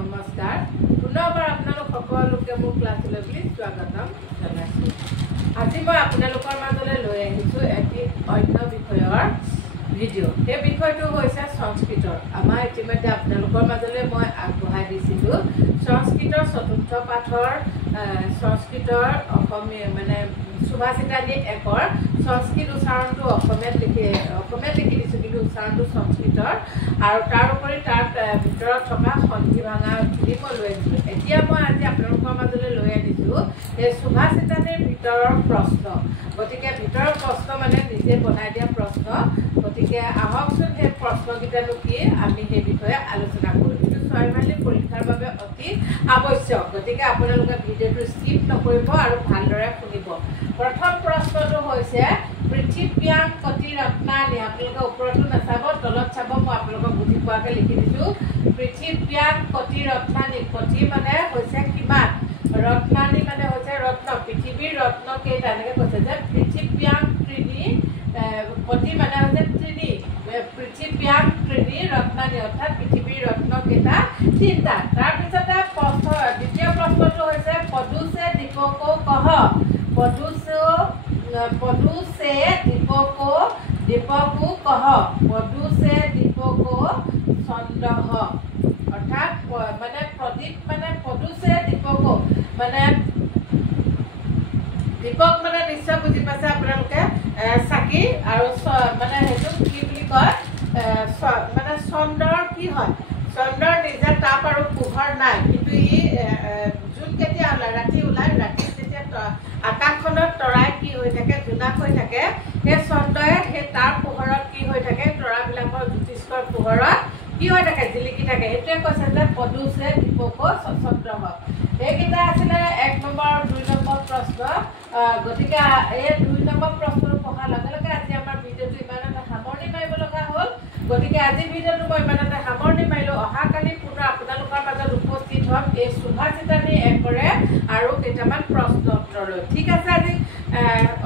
নমস্কাৰ পুনৰবাৰ আপোনালোক সকলোকে মোৰ ক্লাছলৈ বুলি স্বাগতম জনাইছোঁ। আজি মই আপোনালোকৰ মাজলৈ লৈ আহিছোঁ এটি অন্য বিষয়ৰ ভিডিঅ'। সেই বিষয়টো হৈছে সংস্কৃতৰ। আমাৰ ইতিমধ্যে আপোনালোকৰ মাজলৈ মই আগবঢ়াই দিছিলোঁ সংস্কৃতৰ চতুৰ্থ পাঠৰ সংস্কৃতৰ অসমীয়া সুভাষিতানী একৰ সংস্কৃত উচ্চাৰণটো অসমীয়াত লিখি দিছোঁ, কিন্তু উচ্চাৰণটো সংস্কৃতৰ, আৰু তাৰোপৰি তাৰ ভিতৰত থকা সন্ধি ভাঙাখিনি মই লৈ আহিছিলোঁ। এতিয়া মই আজি আপোনালোকৰ মাজলৈ লৈ আনিছোঁ এই সুভাষিতানীৰ ভিতৰৰ প্ৰশ্ন। গতিকে ভিতৰৰ প্ৰশ্ন নিজে বনাই দিয়া প্ৰশ্ন। গতিকে আহকচোন সেই প্ৰশ্নকেইটানো কি আমি সেই বিষয়ে আলোচনা কৰোঁ। কিন্তু ছোৱালী পৰীক্ষাৰ বাবে অতি আৱশ্যক। গতিকে আপোনালোকে ভিডিঅ'টো স্কিপ নকৰিব আৰু ভালদৰে শুনিব। প্ৰথম প্ৰশ্নটো হৈছে পৃথিৱ্যাং কতি ৰত্নানি। আপোনালোকে ওপৰতো নাচাব, তলত চাব। মই আপোনালোকক বুজি পোৱাকৈ লিখি দিছোঁ। পৃথিৱ্যাং কতি ৰত্নানি। কতি হৈছে কিমান, ৰত্নানি হৈছে ৰত্ন। পৃথিৱীৰ ৰত্ন কেইটা, এনেকৈ কৈছে যে পৃথিৱ্যাং ত্ৰিণী, কতি হৈছে ত্ৰিণী। পৃথিৱ্যাং ত্ৰিণী ৰত্নানি, অৰ্থাৎ পৃথিৱীৰ ৰত্ন কেইটা, তিনিটা। তাৰপিছতে দ্বিতীয় প্ৰশ্নটো হৈছে পদুছে দীপকো কহ। পদুছে দীপকো কহ। পদুছে দীপকো চন্দ্ৰহ। অৰ্থাৎ প্ৰদীপ পদুছে দীপকো দীপক নিশ্চয় বুজি পাইছে আপোনালোকে, চাকি। আৰু সেইটো কি বুলি কয়, চন্দ্ৰৰ কি হয়, চন্দ্ৰৰ নিজে তাপ আৰু পোহৰ নাই, কিন্তু ই জোন কেতিয়া ওলায়, ৰাতি ওলায়। ৰাতি যেতিয়া আকাশখনত তৰাই কি হৈ থাকে, জোনাক হৈ থাকে, সেই চন্দ্ৰই সেই তাৰ পোহৰত কি হৈ থাকে, তৰাবিলাকৰ জ্যোতিষ্কৰ পোহৰত কি হৈ থাকে, জিলিকি থাকে। সেইটোৱে কৈছে যে পদুছে দীপকো চন্দ্ৰহ। এইকেইটা আছিলে 1 নম্বৰ আৰু 2 নম্বৰ প্ৰশ্ন। গতিকে এই 2 নম্বৰ প্ৰশ্নটো পঢ়াৰ লগে লগে আজি আমাৰ ভিডিঅ'টো ইমানতে সামৰণি মাৰিব লগা হ'ল। গতিকে আজি ভিডিঅ'টো মই ইমানতে সামৰণি মাৰিলোঁ। অহাকালি পুনৰ আপোনালোকৰ মাজত উপস্থিত হ'ম এই সুভাষিতানী একৰে আৰু কেইটামান প্ৰশ্ন উত্তৰ লৈ। ঠিক আছে, আজি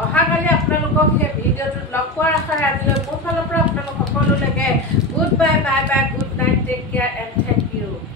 অহাকালি আপোনালোকক সেই ভিডিঅ'টোত লগ পোৱাৰ আশা